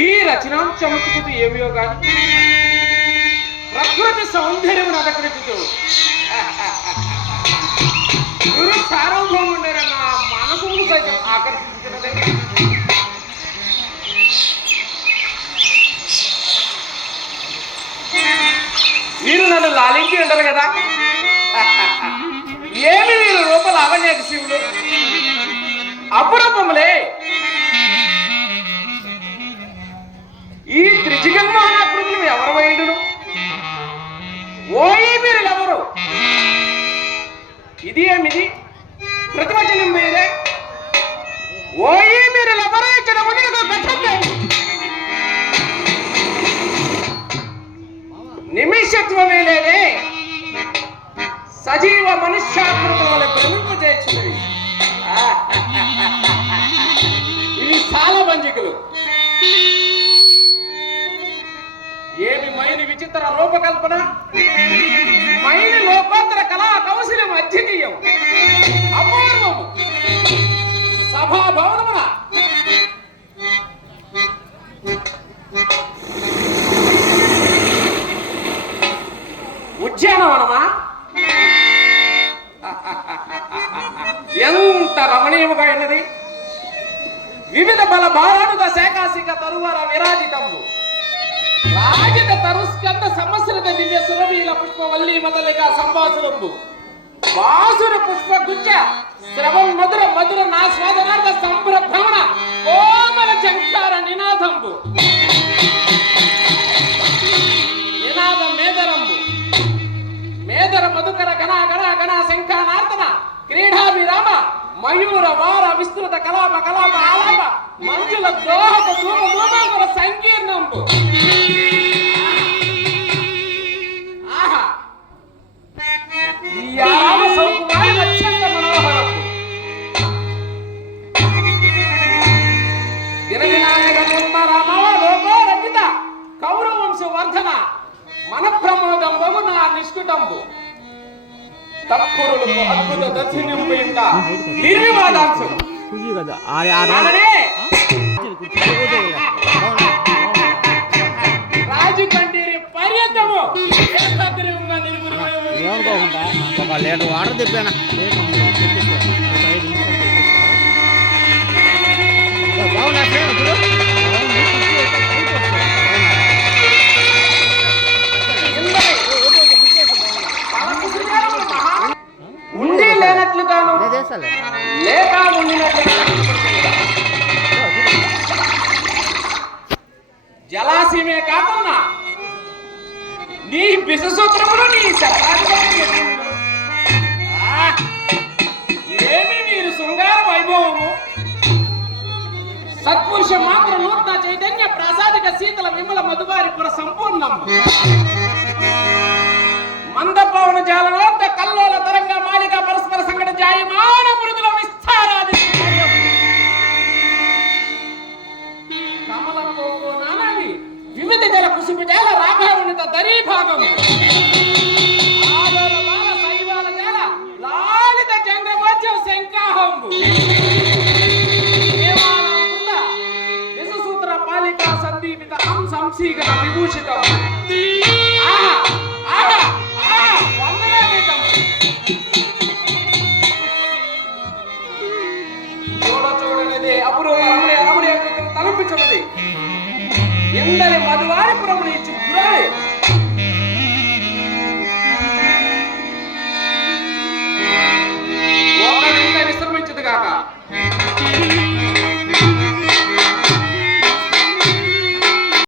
ఈ రచనాంశముకు ఏమియో గాని ప్రకృతి సౌందర్యం అలంకరించుతూ గురు సార్వభౌముండైన నా మనసును సైతం ఆకర్షించినదే. మీరు నన్ను లాలించి ఉంటారు కదా, ఏమి మీరు రూపలు అవనేక శివుడు అపురూపములే. ఈ త్రిజగన్మోహనాకృతులు ఎవరు వైండును? ఓయి మీరు ఎవరు? ఇది ఏమిది ప్రతివచనం మీరే. ఓయి మీరు ఎవరు? ఇక్కడ నిమిషత్వమే లేదే, సజీవ మనుష్యాకృతుల భ్రమింపజేయుచున్నవి. ఇవి సాలబంజికులు. ఏమి మైని విచిత్ర రూపకల్పన, మైని లోకోత్తర కళా కౌశల్యం అద్వితీయం అపూర్వము. సభాభవనమున ఉద్యానవనమా ఎంత రమణీయముగా ఉన్నది. వివిధ బల భారాడుగా శాకాశిక తరువార విరాజితంబు రాజిత తరుస్కంద సమస్రత దివ్య సురవీల పుష్పవల్లి మొదలుగా సంభాసురంబు బాసుర పుష్ప గుచ్చ శ్రవణ్ మధుర మధుర నా స్వాదనార్థ సంభ్ర భ్రమణ కోమల చంకార నినాదంబు నినాద మేదరంబు మేదర మధుకర గణ గణ గణ శంఖానార్తన క్రీడాభిరామ మయూర వార విస్తృత కలాప కలాప ఆలాప మంజుల దోహక ధూమ ధూమాంకర సంకీర్ణంబు. ఆహా, ఈ ఆమ సౌకుమారి అత్యంత మనోహరము. దినదినాయక రామవ లోకో రచిత కౌరవంశ వర్ధన మన ప్రమోదంబు నా నిష్కుటంబు తక్కురులకు అద్భుత దర్శనంబు ఇంత నిర్వివాదాంశం. రాజు కండీరి పర్యంతము ఒక లీటర్ వాటర్ తెప్పాను. బాగున్నా ఉండి లేనట్లుగాను లేక ఉండినట్లుగా జలాశయమే కాకుండా నీ బిససూత్రములు నీ ఏమి మీరు శృంగార వైభవము సత్పురుష మాత్ర నూతన చైతన్య ప్రసాదిక శీతల విమల మధువారిపుర సంపూర్ణం మందపవన జాలనోత్త కల్లోల తరంగ మాలిక పరస్పర సంకట జాయమాన మృదుల విస్తారాది కమల పోగో నానాది వివిధ జల కుసుమి జాల రాఘావునిత దరీ భాగము ఆదోల బాల శైవాల జాల లాలిత చంద్రమధ్యం శంకాహంబు దేవాలయ విషసూత్ర పాలికా సందీపిత సంశీకర విభూషితం. ఆహా ఆహా చూడనిదే అపురూప రమణీయ రమణీయ కృతం తలపించున్నది. ఎందరి మధువారిపురములు ఇచ్చి గురాలే ఒకరింత విశ్రమించదు కాక